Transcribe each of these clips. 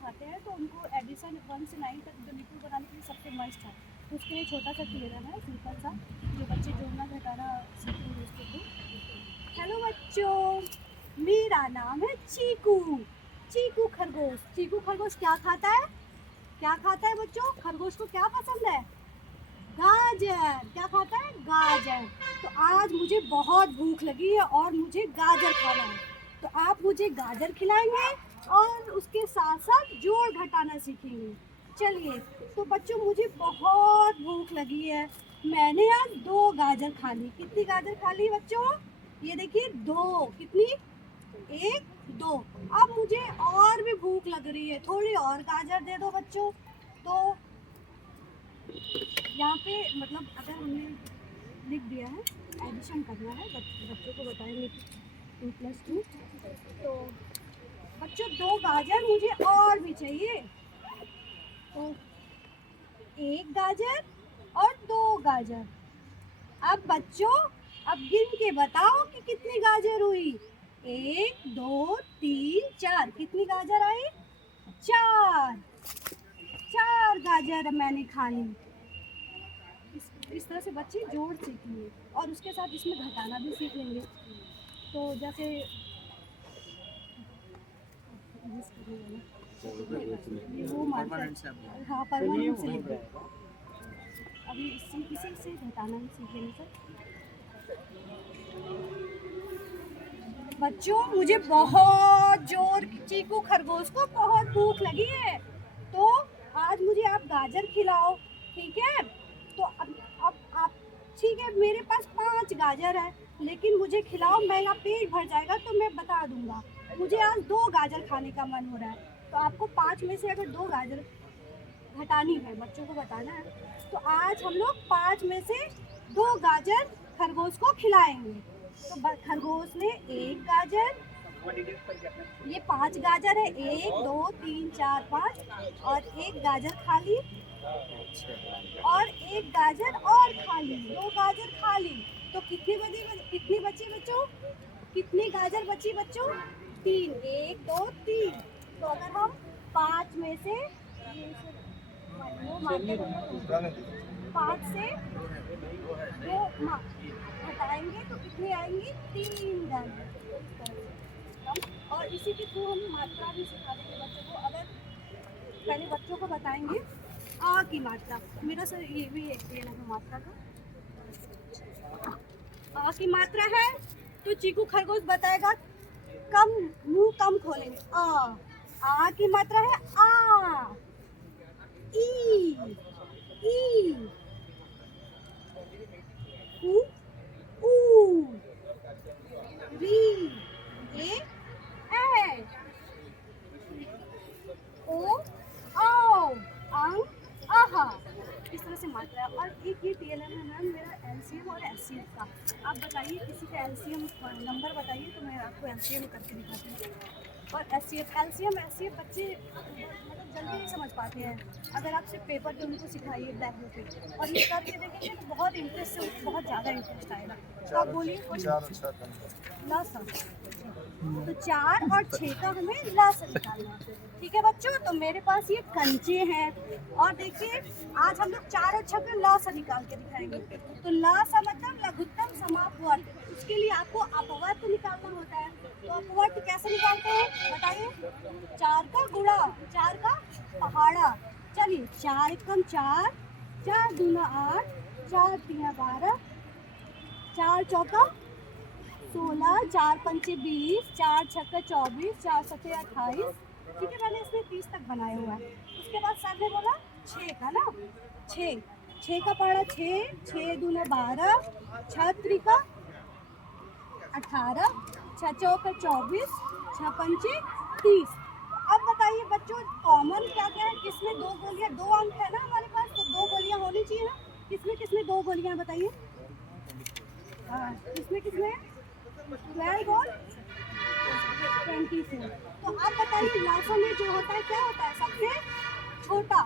सिखाते हैं तो उनको एडिशन 1 से 9 तक जो निपुण बनाने के लिए सबसे मस्त है। तो उसके लिए छोटा सा क्लियर है सिंपल सा, जो बच्चे जोड़ना घटाना सीखेंगे उसके थ्रू। हेलो बच्चों, मेरा नाम है चीकू। चीकू खरगोश। चीकू खरगोश क्या खाता है? क्या खाता है बच्चों? खरगोश को क्या पसंद है? गाजर। क्या खाता है? गाजर। तो आज मुझे बहुत भूख लगी है और मुझे गाजर खाना है, तो आप मुझे गाजर खिलाएंगे और उसके साथ साथ जोड़ घटाना सीखेंगे। चलिए, तो बच्चों मुझे बहुत भूख लगी है, मैंने आज 2 गाजर खा ली। कितनी गाजर खा ली बच्चों? ये देखिए 2। कितनी? 1 2। अब मुझे और भी भूख लग रही है, थोड़ी और गाजर दे दो बच्चों। तो यहाँ पे मतलब अगर हमने लिख दिया है, एडिशन करना है, बच्चों को बताएंगे 2+2। तो बच्चों 2 गाजर मुझे और भी चाहिए, तो 1 गाजर और 2 गाजर। अब बच्चों अब गिन के बताओ कि कितनी गाजर हुई। 1 2 3 4। कितनी गाजर आई? 4 गाजर मैंने खा ली। इस तरह से बच्चे जोड़ सीखेंगे और उसके साथ इसमें घटाना भी सीख लेंगे। तो जैसे वो हाँ परमानेंट से लिख दो। अभी इसी से घटाना भी सीख लेंगे सर। बच्चों मुझे बहुत जोर, चीकू खरगोश को बहुत भूख लगी है, तो आज मुझे आप गाजर खिलाओ, ठीक है? तो अब आप ठीक है, मेरे पास 5 गाजर है, लेकिन मुझे खिलाओ, मेरा पेट भर जाएगा तो मैं बता दूंगा। मुझे आज 2 गाजर खाने का मन हो रहा है, तो आपको 5 में से अगर 2 गाजर घटानी है, बच्चों को बताना है, तो आज हम लोग 5 में से 2 गाजर खरगोश को खिलाएंगे। तो खरगोश ने 1 गाजर, ये 5 गाजर है, 1 2 3 4 5, और 1 गाजर खा ली, और 1 गाजर और खा ली, 2 गाजर खा ली। तो कितनी बची बच्चों? कितनी गाजर बची बच्चों? 3। 1 2 3। तो अगर हम 5 में से 5 से 2 हटाएंगे तो कितनी आएंगी? 3 गाजर। और इसी के थ्रू हम मात्रा भी सिखा देंगे बच्चों को। अगर पहले बच्चों को बताएंगे आ की मात्रा, मेरा सर ये भी एक लगा मात्रा का। आ की मात्रा है तो चीकू खरगोश बताएगा, कम मुंह कम खोलेंगे। आ की मात्रा है आ। ई ई उ ऊ री ए ए ओ औ अंग आहा। इस तरह से मात्रा है। और एक ये टीएलएम है मैम मेरा एलसीएम और एचसीएफ का। आप बताइए किसी का एलसीएम नंबर बताइए तो मैं आपको एलसीएम करके दिखाती हूँ। और एचसीएफ एचसीएफ बच्चे मतलब जल्दी नहीं समझ पाते हैं, अगर आप सिर्फ पेपर पे उनको सिखाइए ब्लैक बोर्ड पे, और ये करके देखेंगे तो बहुत इंटरेस्ट से, बहुत ज़्यादा इंटरेस्ट आएगा। तो आप बोलिए लासा। तो 4 और 6 का हमें लासा निकालना है, ठीक है बच्चों? तो मेरे पास ये कंचे हैं, और देखिए आज हम लोग 4 और 6 का लासा निकाल के दिखाएंगे। तो लासा मतलब लघुत्तम समापवर्त, उसके लिए आपको अपवर्त निकालना होता है। तो अपवर्त कैसे निकालते हैं बताइए? 4 का गुणा, 4 का पहाड़ा। चलिए 4 एकम 4, 4 दूना 8, 4 तिया 12, 4 चौका 16, 4 पंचे 20, 4 छक्का 24, 4 सत्ते 28। ठीक है, मैंने इसमें 30 तक बनाया हुआ है। उसके बाद सर ने बोला 6 का ना, 6 का पढ़ा 6, 6 दूना 12, 6 त्रिका 18, 6 चौका 24, 6 पंचे 30। अब बताइए बच्चों कॉमन क्या क्या है? किसमें 2 गोलियां, 2 अंक है ना हमारे पास, तो 2 गोलियां होनी चाहिए ना। किसमें 2 गोलियां बताइए? हाँ, किसमें 12 और 24। तो आप बताइए लासों में जो होता है क्या होता है? सबसे छोटा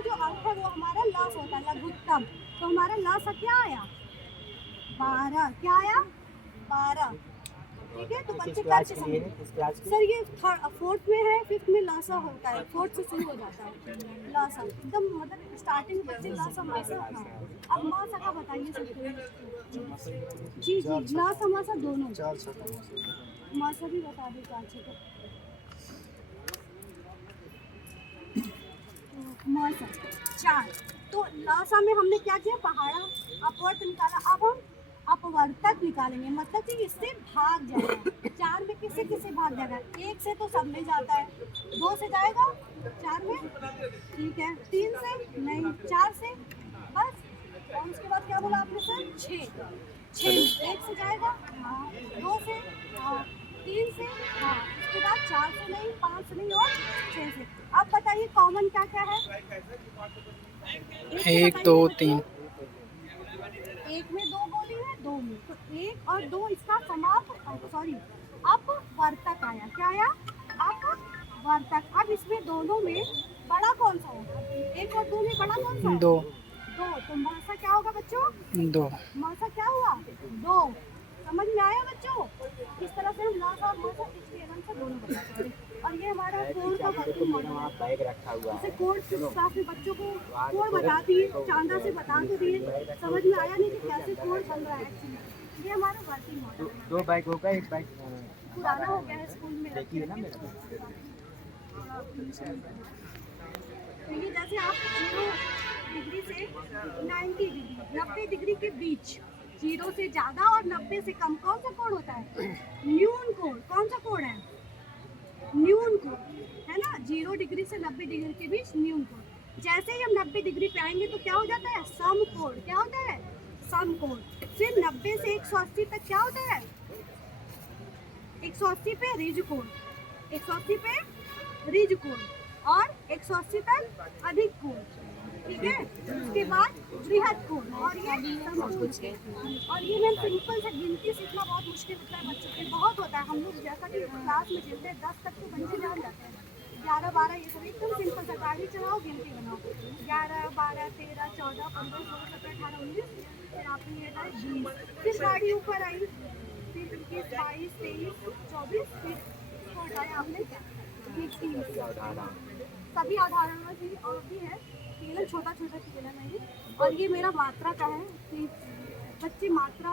जो अंक है वो हमारा लास होता है, लघुत्तम। तो हमारा लास क्या आया? 12। क्या आया? 12। ठीक है, तो किस बच्चे क्लास करके के लिए समझ। है? किस क्लास के? सर ये फोर्थ में है, फिफ्थ में लासा होता है, फोर्थ से शुरू हो जाता है लासा, एकदम मतलब स्टार्टिंग में बच्चे लासा मासा। हाँ अब मासा का बताइए सर। जी जी लासा मासा दोनों। चार छठा मासा भी बता दो चार छठा। मौसम चार। तो लासा में हमने क्या किया, पहाड़ा अपवर्त निकाला। अब हम अपवर्तक निकालेंगे, मतलब कि इससे भाग जाएगा। चार में किससे किससे भाग जाएगा, एक से तो सब में जाता है, दो से जाएगा चार में, ठीक है, तीन से नहीं, चार से बस। और उसके बाद क्या बोला आपने सर, छः। छः में एक से जाएगा, हाँ, दो से, हाँ, तीन से, हाँ, उसके बाद चार से नहीं, पाँच से नहीं और छः से। अब बताइए कॉमन क्या क्या है। एक दो तीन। एक में दो बोली है, दो में तो एक और दो इसका समाप्त, सॉरी अपवर्तक आया। क्या आया, अपवर्तक। अब इसमें दोनों में बड़ा कौन सा है, एक और दो में बड़ा कौन सा है, दो। दो। तो मासा क्या होगा बच्चों, दो। मासा क्या हुआ, दो। समझ में आया बच्चों, इस तरह से हम लासा और मासा से दोनों बता सकते हैं। और ये हमारा कोड का वर्किंग मॉडल है। बैग रखा हुआ जैसे है। कोड क्लास में बच्चों को कोड बता दिए, चांदा से बता तो दिए, समझ में आया नहीं कि कैसे कोड बन रहा है एक्चुअली। ये हमारा वर्किंग मॉडल है। दो बैग होगा, एक बैग पुराना हो गया है, स्कूल में रखे देखिए ना मेरा। तो ये जैसे आप 0 डिग्री से 90 डिग्री, 90 डिग्री के बीच, 0 से ज़्यादा और 90 से कम कौन सा कोड होता है, न्यून कोड। कौन सा कोड है, न्यून कोड, है ना। 0 डिग्री से 90 डिग्री के बीच न्यून कोड। जैसे ही हम 90 डिग्री पे आएंगे तो क्या हो जाता है, सम कोड। क्या होता है, सम कोड। फिर 90 से 180 तक क्या होता है, 180 पे रिज कोड, 180 पे रिज कोड, और 180 तक अधिक कोड, ठीक है। उसके बाद बृहद कोड, और ये कुछ है। और ये मैम सिंपल से गिनती सीखना बहुत मुश्किल होता है बच्चों के, बहुत होता है। हम लोग जैसा कि क्लास में गिनते हैं 10 तक तो बच्चे जान जाते हैं, 11 12 ये सब एकदम सिंपल सा गाड़ी चलाओ गिनती बनाओ, 11 12 13 14 15 16 17 18 19, फिर आपने ये था 20, फिर गाड़ी ऊपर आई, फिर 21 22 23 24, फिर इसको हटाया आपने 21। सभी अवधारणाएं भी और भी है, केवल छोटा छोटा केवल है ये। और ये मेरा मात्रा का है कि बच्चे मात्रा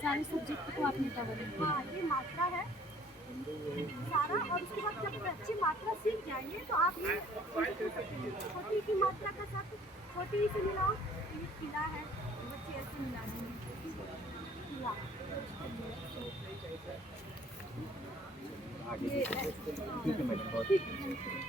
सारे सब्जेक्ट को आपने कवर किया। हाँ ये मात्रा है सारा। और उसके बाद जब बच्चे मात्रा सीख जाएंगे तो आप ये छोटी की मात्रा का साथ छोटी से मिलाओ, तो ये किला है, बच्चे ऐसे मिला देंगे किला। आगे ये ठीक है मैडम, बहुत ठीक है।